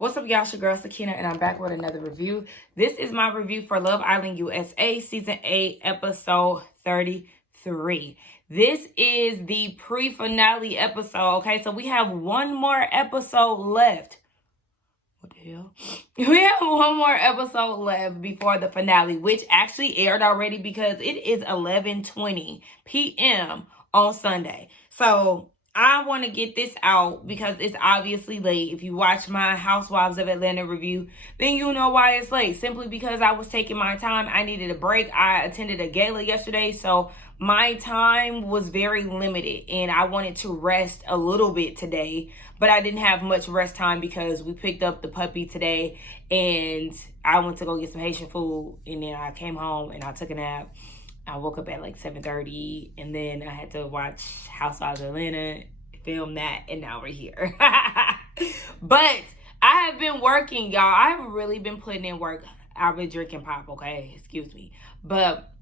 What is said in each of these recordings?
What's up, y'all? It's your girl, Sakina, and I'm back with another review. This is my review for Love Island USA Season 8, Episode 33. This is the pre-finale episode, okay? So we have one more episode left. What the hell? We have one more episode left before the finale, which actually aired already because it is 11:20 p.m. on Sunday. So I want to get this out because it's obviously late. If you watch my Housewives of Atlanta review, then you know why it's late. Simply because I was taking my time. I needed a break. I attended a gala yesterday, so my time was very limited and I wanted to rest a little bit today, but I didn't have much rest time because we picked up the puppy today and I went to go get some Haitian food, and then I came home and I took a nap. I woke up at like 7:30, and then I had to watch Housewives of Atlanta, film that, and now we're here. But I have been working, y'all. I have really been putting in work. I've been drinking pop, okay? Excuse me. But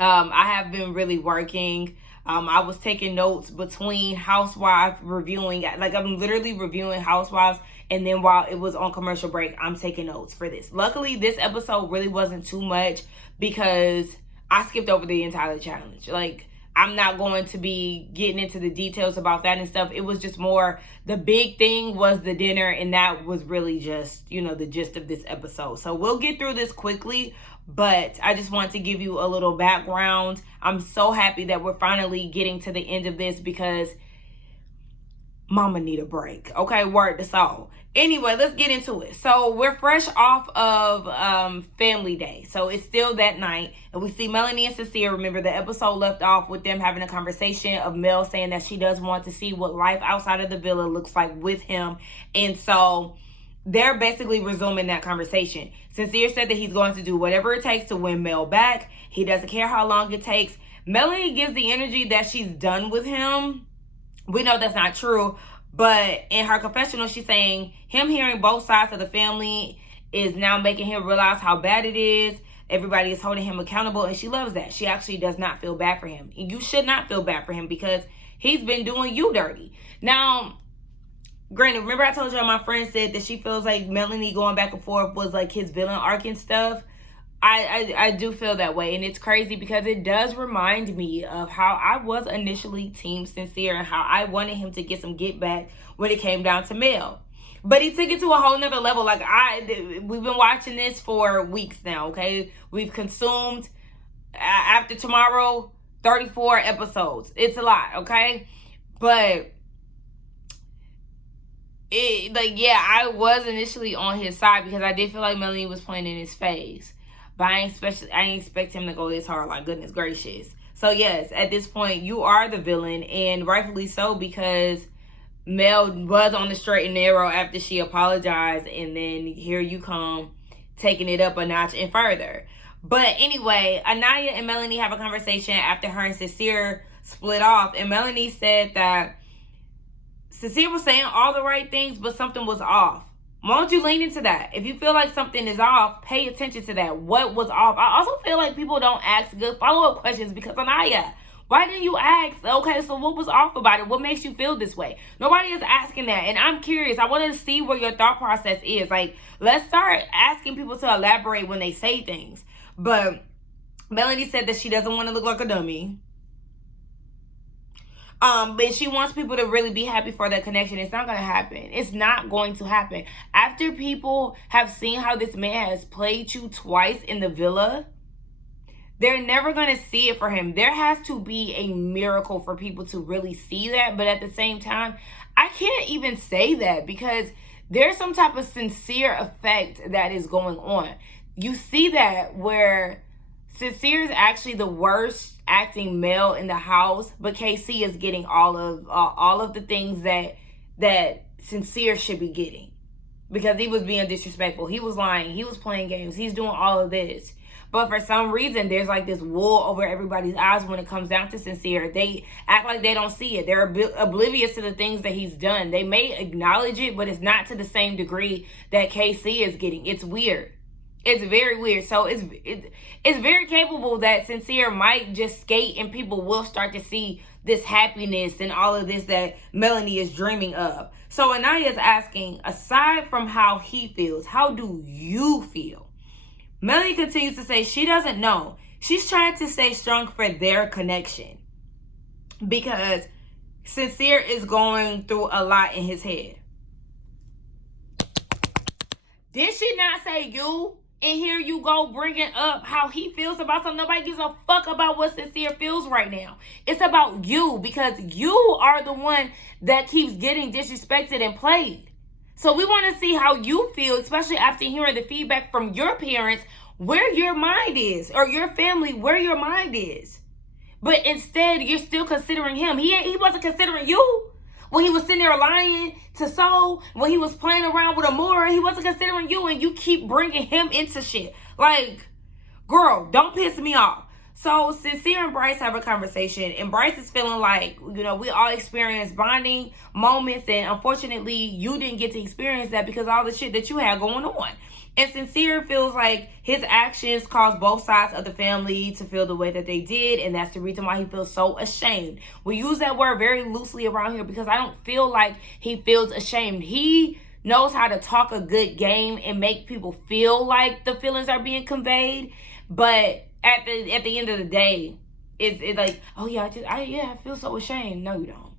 I have been really working. I was taking notes between Housewives reviewing. Like, I'm literally reviewing Housewives, and then while it was on commercial break, I'm taking notes for this. Luckily, this episode really wasn't too much because I skipped over the entire challenge. Like, I'm not going to be getting into the details about that and stuff. It was just more, the big thing was the dinner, and that was really just, you know, the gist of this episode. So we'll get through this quickly, but I just want to give you a little background. I'm so happy that we're finally getting to the end of this because mama need a break. Okay, word to soul. Anyway, let's get into it. So we're fresh off of Family Day. So it's still that night. And we see Melanie and Sincere. Remember, the episode left off with them having a conversation of Mel saying that she does want to see what life outside of the villa looks like with him. And so they're basically resuming that conversation. Sincere said that he's going to do whatever it takes to win Mel back. He doesn't care how long it takes. Melanie gives the energy that she's done with him. We know that's not true, but in her confessional, she's saying him hearing both sides of the family is now making him realize how bad it is. Everybody is holding him accountable, and she loves that. She actually does not feel bad for him. And you should not feel bad for him because he's been doing you dirty. Now, granted, remember I told you my friend said that she feels like Melanie going back and forth was like his villain arc and stuff. I do feel that way, and it's crazy because it does remind me of how I was initially Team Sincere and how I wanted him to get some get back when it came down to Mel. But he took it to a whole nother level. Like, we've been watching this for weeks now, okay? We've consumed, after tomorrow, 34 episodes. It's a lot, okay? But I was initially on his side because I did feel like Melanie was playing in his face. But I ain't expect him to go this hard, like, goodness gracious. So yes, at this point, you are the villain, and rightfully so, because Mel was on the straight and narrow after she apologized, and then here you come taking it up a notch and further. But anyway, Anaya and Melanie have a conversation after her and Sincere split off, and Melanie said that Sincere was saying all the right things, but something was off. Why don't you lean into that? If you feel like something is off, pay attention to that. What was off? I also feel like people don't ask good follow-up questions because, Anaya, why didn't you ask? Okay, so what was off about it? What makes you feel this way? Nobody is asking that, and I'm curious. I want to see where your thought process is. Like, let's start asking people to elaborate when they say things. But Melanie said that she doesn't want to look like a dummy. But she wants people to really be happy for that connection. It's not going to happen. It's not going to happen. After people have seen how this man has played you twice in the villa, they're never going to see it for him. There has to be a miracle for people to really see that. But at the same time, I can't even say that because there's some type of sincere effect that is going on. You see that where Sincere is actually the worst acting male in the house, but KC is getting all of the things that Sincere should be getting because he was being disrespectful. He was lying. He was playing games. He's doing all of this. But for some reason, there's like this wool over everybody's eyes when it comes down to Sincere. They act like they don't see it. They're oblivious to the things that he's done. They may acknowledge it, but it's not to the same degree that KC is getting. It's weird. It's very weird. So it's very capable that Sincere might just skate and people will start to see this happiness and all of this that Melanie is dreaming of. So Anaya is asking, aside from how he feels, how do you feel? Melanie continues to say she doesn't know. She's trying to stay strong for their connection because Sincere is going through a lot in his head. Did she not say you? And here you go bringing up how he feels about something. Nobody gives a fuck about what Sincere feels right now. It's about you because you are the one that keeps getting disrespected and played. So we want to see how you feel, especially after hearing the feedback from your parents, where your mind is, or your family, where your mind is. But instead, you're still considering him. He wasn't considering you. When he was sitting there lying to Soul, when he was playing around with Amora, he wasn't considering you, and you keep bringing him into shit. Like, girl, don't piss me off. So Sincere and Bryce have a conversation, and Bryce is feeling like, we all experience bonding moments, and unfortunately, you didn't get to experience that because of all the shit that you had going on. And Sincere feels like his actions caused both sides of the family to feel the way that they did, and that's the reason why he feels so ashamed. We use that word very loosely around here because I don't feel like he feels ashamed. He knows how to talk a good game and make people feel like the feelings are being conveyed, but at the end of the day, it's like, oh yeah, I feel so ashamed. No, you don't.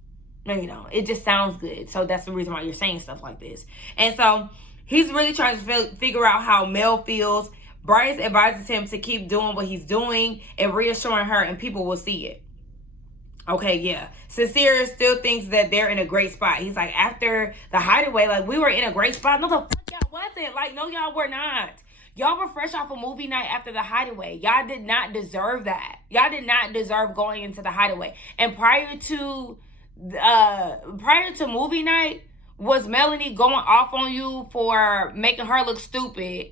No, you don't. It just sounds good. So that's the reason why you're saying stuff like this. And so he's really trying to figure out how Mel feels. Bryce advises him to keep doing what he's doing and reassuring her, and people will see it. Okay, yeah. Sincere still thinks that they're in a great spot. He's like, after the hideaway, like, we were in a great spot. No, the fuck y'all wasn't. Like, no, y'all were not. Y'all were fresh off a movie night after the hideaway. Y'all did not deserve that. Y'all did not deserve going into the hideaway. And prior to movie night, was Melanie going off on you for making her look stupid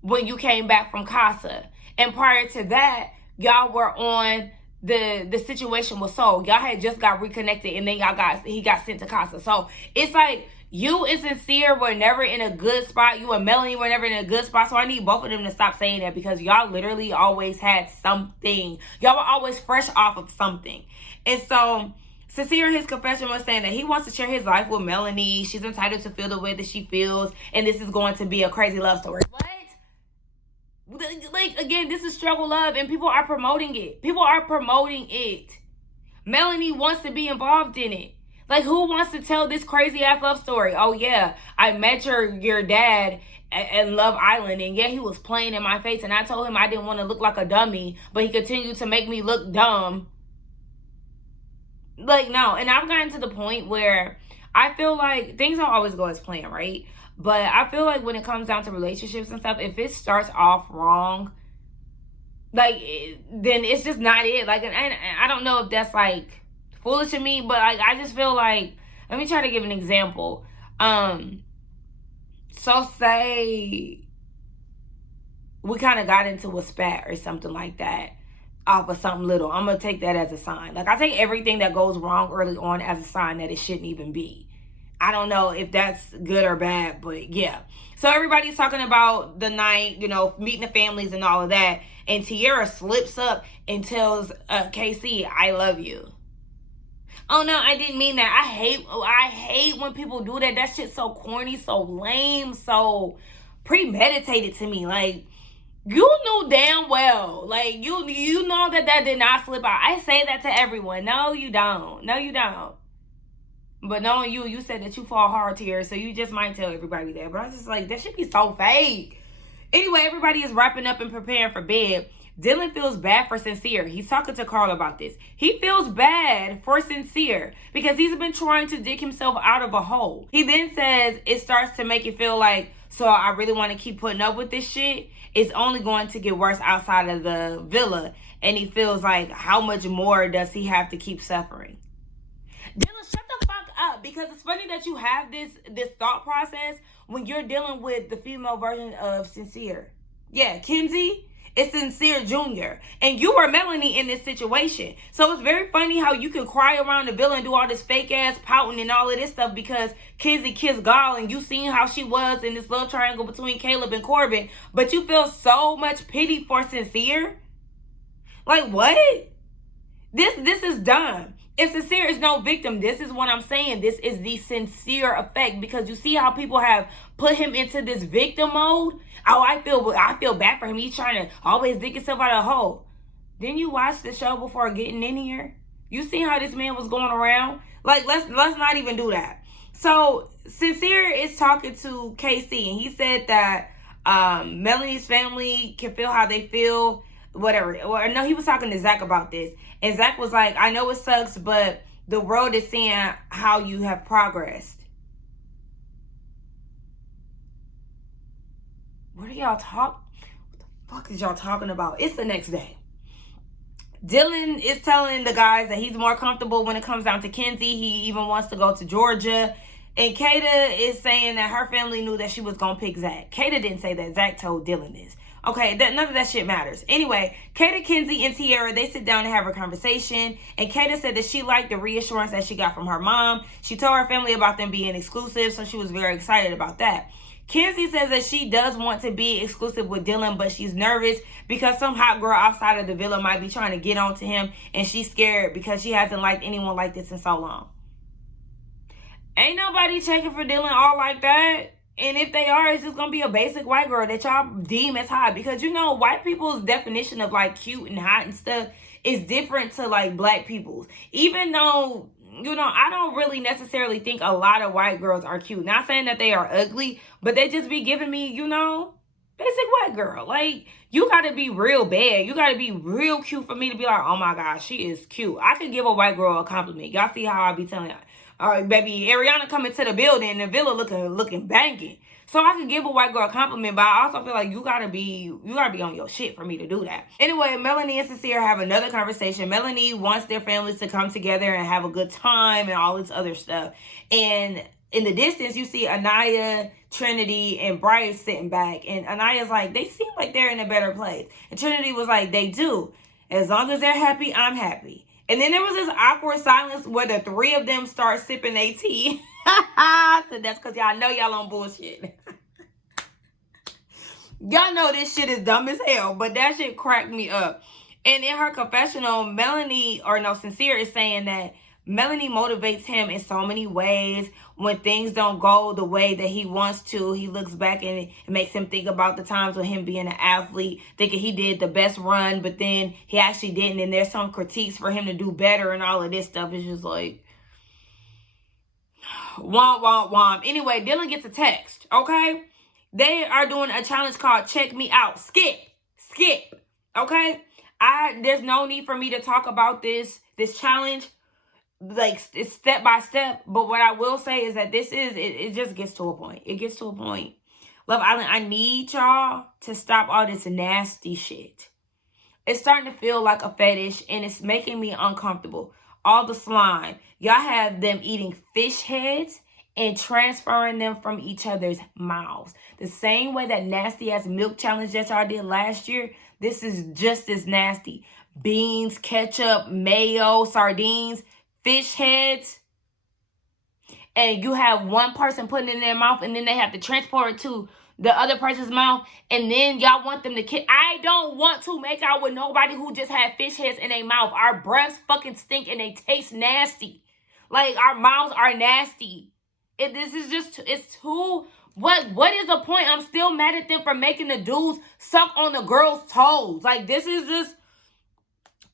when you came back from Casa? And prior to that, y'all were on the situation with Soul. Y'all had just got reconnected, and then he got sent to Casa. So it's like, you and Sincere were never in a good spot. You and Melanie were never in a good spot. So I need both of them to stop saying that, because y'all literally always had something. Y'all were always fresh off of something. And so Sincere in his confession was saying that he wants to share his life with Melanie. She's entitled to feel the way that she feels, and this is going to be a crazy love story. What? Like, again, this is struggle love, and people are promoting it. People are promoting it. Melanie wants to be involved in it. Like, who wants to tell this crazy ass love story? Oh yeah, I met your dad at Love Island, and yeah, he was playing in my face, and I told him I didn't want to look like a dummy, but he continued to make me look dumb. Like, no. And I've gotten to the point where I feel like things don't always go as planned, right? But I feel like when it comes down to relationships and stuff, if it starts off wrong, like, then it's just not it. Like, and I don't know if that's like foolish of me, but like, I just feel like, let me try to give an example. So say we kind of got into a spat or something like that off of something little. I'm gonna take that as a sign. Like, I take everything that goes wrong early on as a sign that it shouldn't even be. I don't know if that's good or bad, but yeah. So everybody's talking about the night, meeting the families and all of that, and Tierra slips up and tells KC, I love you. Oh no, I didn't mean that. I hate when people do that. That shit's so corny, so lame, so premeditated to me. Like, you knew damn well. Like, you know that did not slip out. I say that to everyone. No, you don't. No, you don't. But knowing you said that you fall hard here, so you just might tell everybody that. But I was just like, that should be so fake. Anyway, everybody is wrapping up and preparing for bed. Dylan feels bad for Sincere. He's talking to Carl about this. He feels bad for Sincere because he's been trying to dig himself out of a hole. He then says it starts to make you feel like, so I really want to keep putting up with this shit. It's only going to get worse outside of the villa. And he feels like, how much more does he have to keep suffering? Dylan, shut the fuck up, because it's funny that you have this thought process when you're dealing with the female version of Sincere. Yeah, Kenzie is Sincere Jr. And you were Melanie in this situation. So it's very funny how you can cry around the villa and do all this fake ass pouting and all of this stuff because Kenzie kissed Gall and you seen how she was in this love triangle between Caleb and Corbin. But you feel so much pity for Sincere? Like, what? This is dumb. If Sincere is no victim, this is what I'm saying. This is the Sincere effect, because you see how people have put him into this victim mode. Oh, I feel bad for him. He's trying to always dig himself out of a hole. Didn't you watch the show before getting in here? You see how this man was going around? Like, let's not even do that. So Sincere is talking to KC, and he said that Melanie's family can feel how they feel, whatever. Well, no, he was talking to Zach about this, and Zach was like, I know it sucks, but the world is seeing how you have progressed. What are y'all what the fuck is y'all talking about? It's the next day. Dylan is telling the guys that he's more comfortable when it comes down to Kenzie. He even wants to go to Georgia. And Kata is saying that her family knew that she was going to pick Zach. Kata didn't say that. Zach told Dylan this. Okay, none of that shit matters. Anyway, Kata, Kenzie, and Tiara, they sit down and have a conversation. And Kata said that she liked the reassurance that she got from her mom. She told her family about them being exclusive, so she was very excited about that. Kenzie says that she does want to be exclusive with Dylan, but she's nervous because some hot girl outside of the villa might be trying to get on to him, and she's scared because she hasn't liked anyone like this in so long. Ain't nobody checking for Dylan all like that. And if they are, it's just going to be a basic white girl that y'all deem as hot. Because, you know, white people's definition of, like, cute and hot and stuff is different to, like, black people's. Even though, you know, I don't really necessarily think a lot of white girls are cute. Not saying that they are ugly, but they just be giving me, you know, basic white girl. Like, you got to be real bad. You got to be real cute for me to be like, oh, my gosh, she is cute. I could give a white girl a compliment. Y'all see how I be telling y'all. All right, baby, Ariana coming to the building, the villa looking banging. So I can give a white girl a compliment, but I also feel like you gotta be on your shit for me to do that. Anyway, Melanie and Sincere have another conversation. Melanie wants their families to come together and have a good time and all this other stuff. And in the distance, you see Anaya, Trinity, and Bryce sitting back. And Anaya's like, they seem like they're in a better place. And Trinity was like, they do. As long as they're happy, I'm happy. And then there was this awkward silence where the three of them start sipping their tea. So that's because y'all know y'all on bullshit. Y'all know this shit is dumb as hell, but that shit cracked me up. And in her confessional, Sincere is saying that Melanie motivates him in so many ways. When things don't go the way that he wants to, he looks back and it makes him think about the times with him being an athlete, thinking he did the best run, but then he actually didn't. And there's some critiques for him to do better and all of this stuff. It's just like, womp, womp, womp. Anyway, Dylan gets a text, okay? They are doing a challenge called Check Me Out. Skip, okay? There's no need for me to talk about this challenge. Like, it's step by step, but what I will say is that it just gets to a point. It gets to a point. Love Island, I need y'all to stop all this nasty shit. It's starting to feel like a fetish, and it's making me uncomfortable. All the slime. Y'all have them eating fish heads and transferring them from each other's mouths. The same way that nasty-ass milk challenge that y'all did last year, this is just as nasty. Beans, ketchup, mayo, sardines, fish heads, and you have one person putting it in their mouth, and then they have to transport it to the other person's mouth, and then y'all want them to kiss. I don't want to make out with nobody who just had fish heads in their mouth. Our breaths fucking stink and they taste nasty. Like, our mouths are nasty. It's too. What is the point? I'm still mad at them for making the dudes suck on the girls' toes. Like, this is just,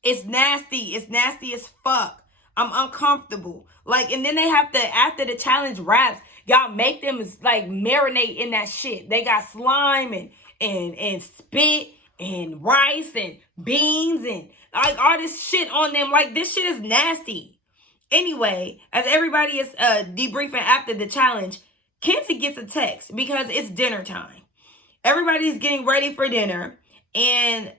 it's nasty. It's nasty as fuck. I'm uncomfortable. Like, and then they have to, after the challenge wraps, y'all make them, like, marinate in that shit. They got slime and spit and rice and beans and, like, all this shit on them. Like, this shit is nasty. Anyway, as everybody is debriefing after the challenge, Kenzie gets a text because it's dinner time. Everybody's getting ready for dinner. And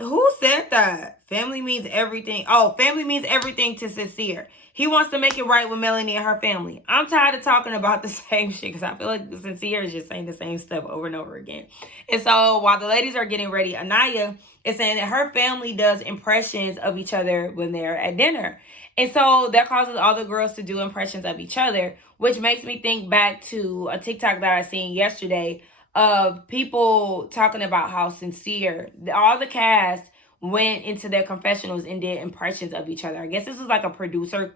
who said that? Family means everything. Oh, family means everything to Sincere. He wants to make it right with Melanie and her family. I'm tired of talking about the same shit because I feel like Sincere is just saying the same stuff over and over again. And so while the ladies are getting ready, Anaya is saying that her family does impressions of each other when they're at dinner. And so that causes all the girls to do impressions of each other, which makes me think back to a TikTok that I seen yesterday of people talking about how Sincere, all the cast, went into their confessionals and did impressions of each other. I guess this was like a producer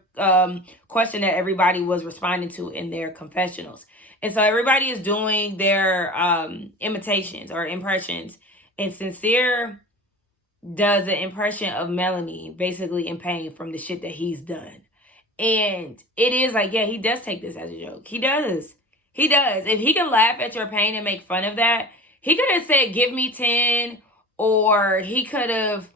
question that everybody was responding to in their confessionals. And so everybody is doing their imitations or impressions. And Sincere does an impression of Melanie, basically in pain from the shit that he's done. And it is like, yeah, he does take this as a joke. He does. He does. If he can laugh at your pain and make fun of that, he could have said, give me 10, or he could have,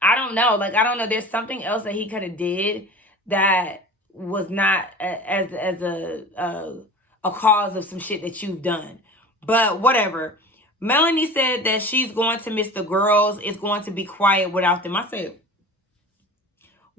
I don't know. Like, I don't know. There's something else that he could have did that was not as a cause of some shit that you've done. But whatever. Melanie said that she's going to miss the girls. It's going to be quiet without them. I said,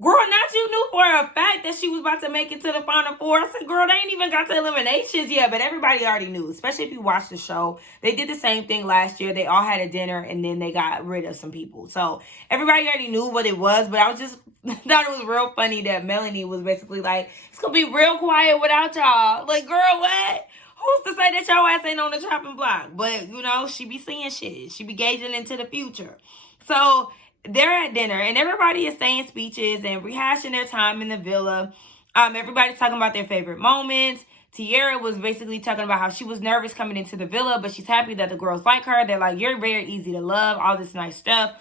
girl, not you knew for a fact that she was about to make it to the Final Four. I said, girl, they ain't even got to eliminations yet, but everybody already knew, especially if you watch the show. They did the same thing last year. They all had a dinner, and then they got rid of some people. So everybody already knew what it was, but I was just thought it was real funny that Melanie was basically like, it's going to be real quiet without y'all. Like, girl, what? Who's to say that your ass ain't on the chopping block? But, you know, she be seeing shit. She be gazing into the future. So they're at dinner and everybody is saying speeches and rehashing their time in the villa. Everybody's talking about their favorite moments. Tiara was basically talking about how she was nervous coming into the villa, but she's happy that the girls like her. They're like, you're very easy to love, all this nice stuff.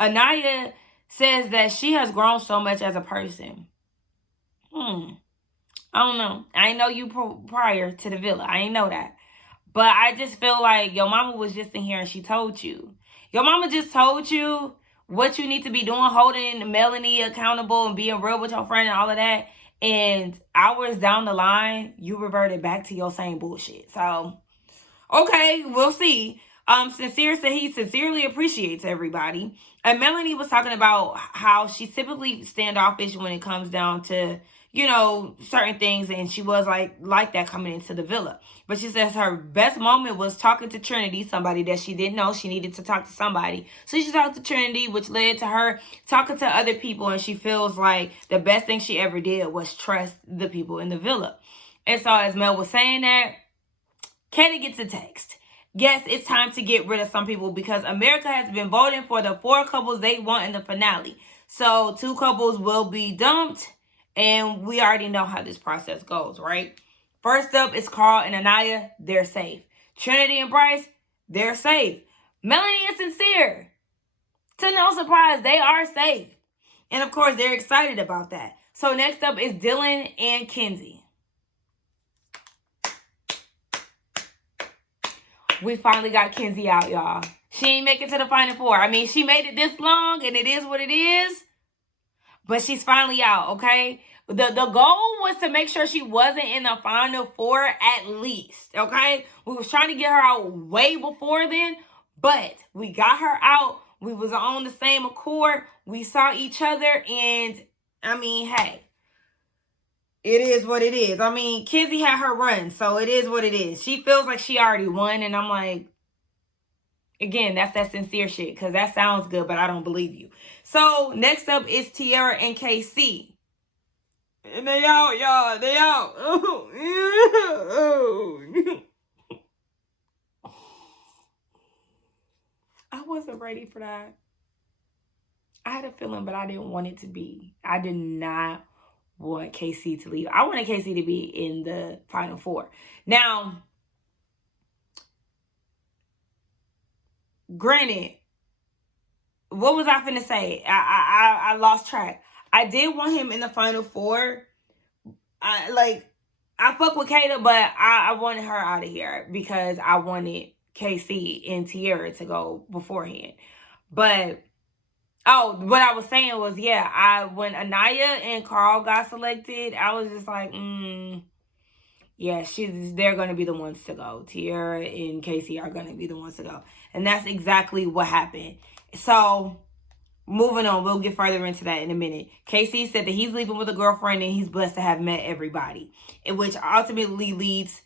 Anaya says that she has grown so much as a person. I don't know. I ain't know you prior to the villa. I ain't know that. But I just feel like your mama was just in here and she told you. Your mama just told you what you need to be doing, holding Melanie accountable and being real with your friend and all of that. And hours down the line, you reverted back to your same bullshit. So, okay, we'll see. Sincere said he sincerely appreciates everybody. And Melanie was talking about how she's typically standoffish when it comes down to, you know, certain things. And she was like that coming into the villa. But she says her best moment was talking to Trinity, somebody that she didn't know. She needed to talk to somebody. So she talked to Trinity, which led to her talking to other people. And she feels like the best thing she ever did was trust the people in the villa. And so as Mel was saying that, Katie gets a text. Yes, it's time to get rid of some people because America has been voting for the 4 couples they want in the finale. So 2 couples will be dumped. And we already know how this process goes, right? First up is Carl and Anaya. They're safe. Trinity and Bryce, they're safe. Melanie and Sincere, to no surprise, they are safe. And of course, they're excited about that. So next up is Dylan and Kenzie. We finally got Kenzie out, y'all. She ain't make it to the Final Four. I mean, she made it this long, and it is what it is. But she's finally out, okay? The goal was to make sure she wasn't in the Final Four at least, okay? We was trying to get her out way before then, but we got her out. We was on the same accord. We saw each other, and, I mean, hey, it is what it is. I mean, Kenzie had her run, so it is what it is. She feels like she already won, and I'm like, again, that's that Sincere shit, because that sounds good, but I don't believe you. So, next up is Tiara and KC. And they out, y'all. They out. I wasn't ready for that. I had a feeling, but I didn't want it to be. I did not want KC to leave. I wanted KC to be in the Final Four. Now, granted, what was I finna say? I lost track. I did want him in the Final Four. I fuck with Kata, but I wanted her out of here because I wanted KC and Tiara to go beforehand. But what I was saying was, yeah, when Anaya and Carl got selected, I was just like, yeah, they're going to be the ones to go. Tiara and Casey are going to be the ones to go. And that's exactly what happened. So, moving on, we'll get further into that in a minute. Casey said that he's leaving with a girlfriend and he's blessed to have met everybody, which ultimately leads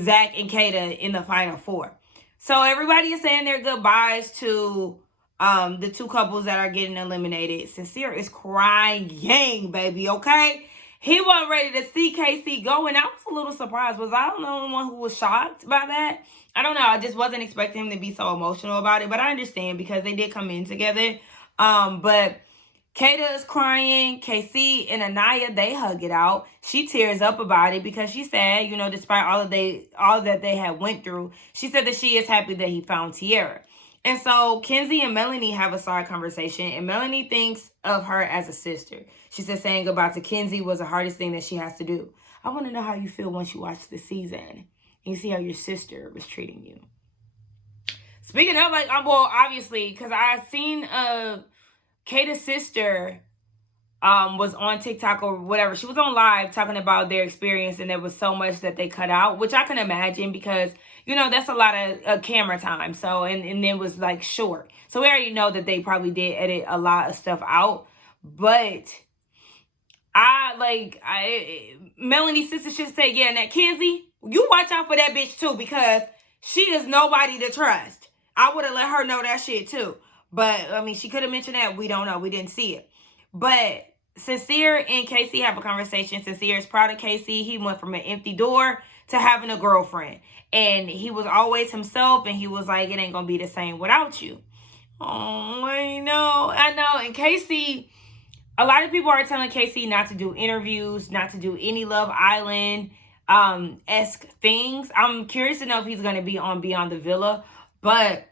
Zach and Kata in the Final Four. So, everybody is saying their goodbyes to the 2 couples that are getting eliminated. Sincere is crying, baby, okay? he wasn't ready to see Casey go, and I was a little surprised. Was I the only one who was shocked by that? I don't know. I just wasn't expecting him to be so emotional about it, but I understand because they did come in together. But Kata is crying. Casey and Anaya, they hug it out. She tears up about it because she said, you know, despite all that they had went through, she said that she is happy that he found Tierra. And so Kenzie and Melanie have a side conversation, and Melanie thinks of her as a sister. She said saying goodbye to Kenzie was the hardest thing that she has to do. I want to know how you feel once you watch the season and you see how your sister was treating you. Speaking of, like, well, obviously, because I've seen Kata's sister was on TikTok or whatever. She was on live talking about their experience, and there was so much that they cut out, which I can imagine because, you know, that's a lot of camera time. So, and it was like short. So we already know that they probably did edit a lot of stuff out. But Melanie's sister should say, yeah, and that Kenzie, you watch out for that bitch too, because she is nobody to trust. I would have let her know that shit too. But, I mean, she could have mentioned that. We don't know. We didn't see it. But Sincere and Casey have a conversation. Sincere is proud of Casey. He went from an empty door to having a girlfriend. And he was always himself. And he was like, it ain't going to be the same without you. Oh, I know. And Casey, a lot of people are telling Casey not to do interviews, not to do any Love Island-esque things. I'm curious to know if he's going to be on Beyond the Villa. But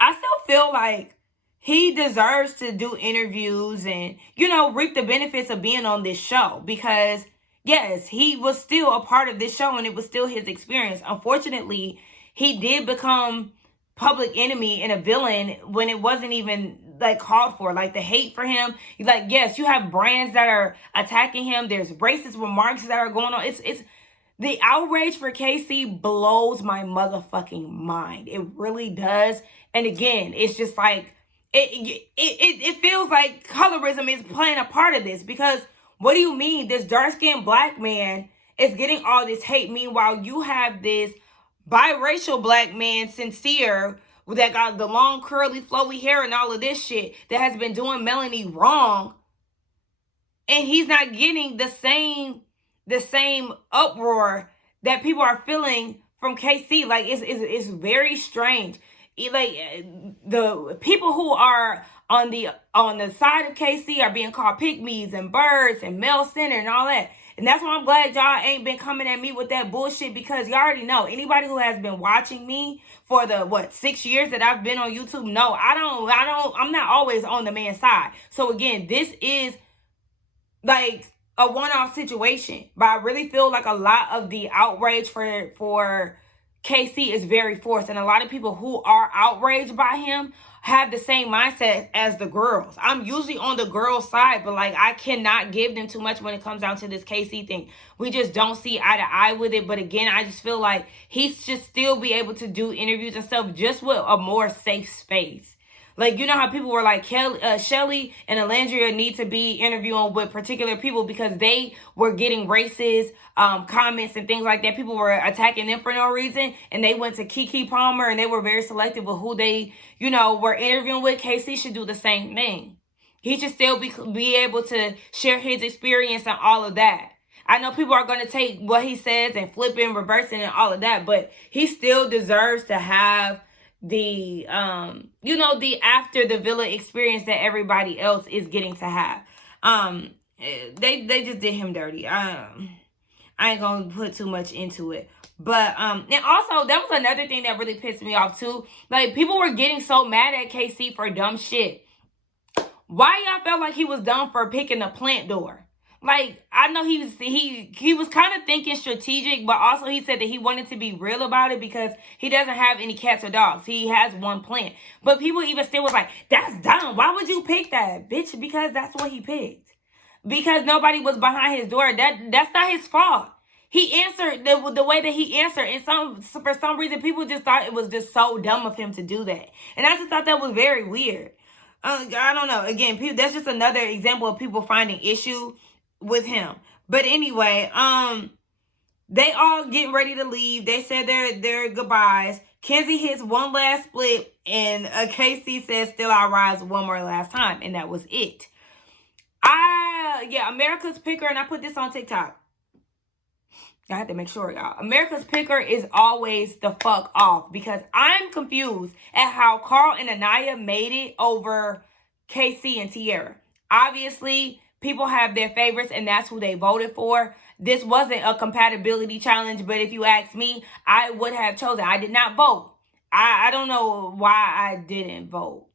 I still feel like he deserves to do interviews and, you know, reap the benefits of being on this show. Because, yes, he was still a part of this show and it was still his experience. Unfortunately, he did become public enemy and a villain when it wasn't even, like, called for. Like, the hate for him. Like, yes, you have brands that are attacking him. There's racist remarks that are going on. It's the outrage for Casey blows my motherfucking mind. It really does. And again, it's just like, it feels like colorism is playing a part of this. Because what do you mean? This dark-skinned black man is getting all this hate. Meanwhile, you have this biracial black man, Sincere, that got the long, curly, flowy hair and all of this shit, that has been doing Melanie wrong. And he's not getting the same uproar that people are feeling from KC. Like, it's very strange. Like, the people who are on the side of KC are being called pygmies and birds and male-centered and all that. And that's why I'm glad y'all ain't been coming at me with that bullshit, because y'all already know. Anybody who has been watching me for the 6 years that I've been on YouTube, no, I'm not always on the man's side. So again, this is like a one-off situation, but I really feel like a lot of the outrage for KC is very forced, and a lot of people who are outraged by him have the same mindset as the girls. I'm usually on the girls' side, but like, I cannot give them too much when it comes down to this KC thing. We just don't see eye to eye with it. But again, I just feel like he should still be able to do interviews and stuff just with a more safe space. Like, you know how people were like, Shelly and Alandria need to be interviewing with particular people because they were getting racist comments and things like that. People were attacking them for no reason. And they went to Keke Palmer and they were very selective with who they, you know, were interviewing with. KC should do the same thing. He should still be able to share his experience and all of that. I know people are going to take what he says and flip it and reverse it and all of that. But he still deserves to have the the after the villa experience that everybody else is getting to have. They just did him dirty. I ain't gonna put too much into it, but and also that was another thing that really pissed me off too. Like, people were getting so mad at KC for dumb shit. Why y'all felt like he was dumb for picking the plant door? Like, I know he was kind of thinking strategic, but also he said that he wanted to be real about it because he doesn't have any cats or dogs. He has one plant. But people even still was like, that's dumb. Why would you pick that, bitch? Because that's what he picked. Because nobody was behind his door. That's not his fault. He answered the way that he answered. And for some reason, people just thought it was just so dumb of him to do that. And I just thought that was very weird. I don't know. Again, that's just another example of people finding issue with him. But anyway, they all getting ready to leave. They said their goodbyes. Kenzie hits one last split, and Casey says, "Still I rise" one more last time, and that was it. America's Picker, and I put this on TikTok. I had to make sure, y'all. America's Picker is always the fuck off because I'm confused at how Carl and Anaya made it over KC and Tierra. Obviously, people have their favorites, and that's who they voted for. This wasn't a compatibility challenge, but if you ask me, I would have chosen. I did not vote. I don't know why I didn't vote.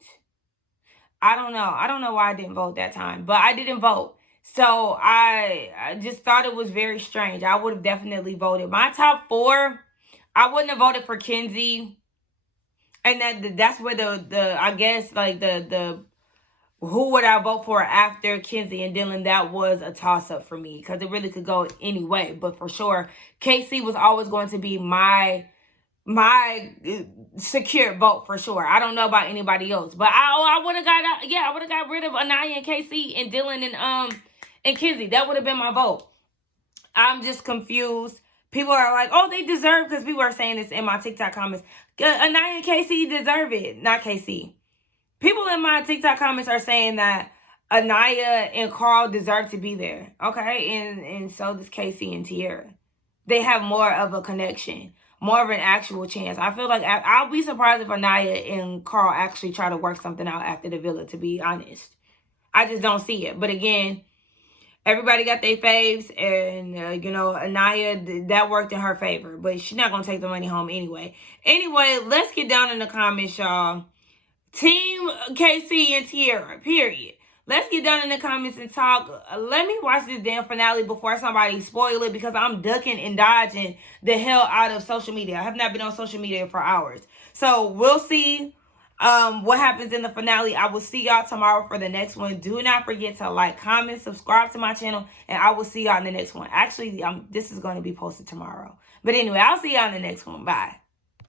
I don't know why I didn't vote that time, but I didn't vote. So I just thought it was very strange. I would have definitely voted. My top 4, I wouldn't have voted for Kenzie. And that's where the I guess like the who would I vote for after Kenzie and Dylan, that was a toss-up for me because it really could go any way. But for sure, Casey was always going to be my secure vote for sure. I don't know about anybody else, but I would have got rid of Anaya and Casey and Dylan and Kenzie. That would have been my vote. I'm just confused. People are like, oh, they deserve, because people are saying this in my TikTok comments. Anaya and Casey deserve it, not Casey. People in my TikTok comments are saying that Anaya and Carl deserve to be there. Okay, and so does Casey and Tierra. They have more of a connection, more of an actual chance. I feel like I'll be surprised if Anaya and Carl actually try to work something out after the villa, to be honest. I just don't see it. But again, everybody got their faves, and, Anaya, that worked in her favor. But she's not going to take the money home anyway. Anyway, let's get down in the comments, y'all. Team KC and Tierra, period. Let's get down in the comments and talk. Let me watch this damn finale before somebody spoil it, because I'm ducking and dodging the hell out of social media. I have not been on social media for hours. So we'll see what happens in the finale. I will see y'all tomorrow for the next one. Do not forget to like, comment, subscribe to my channel, and I will see y'all in the next one. Actually, this is going to be posted tomorrow. But anyway, I'll see y'all in the next one. Bye.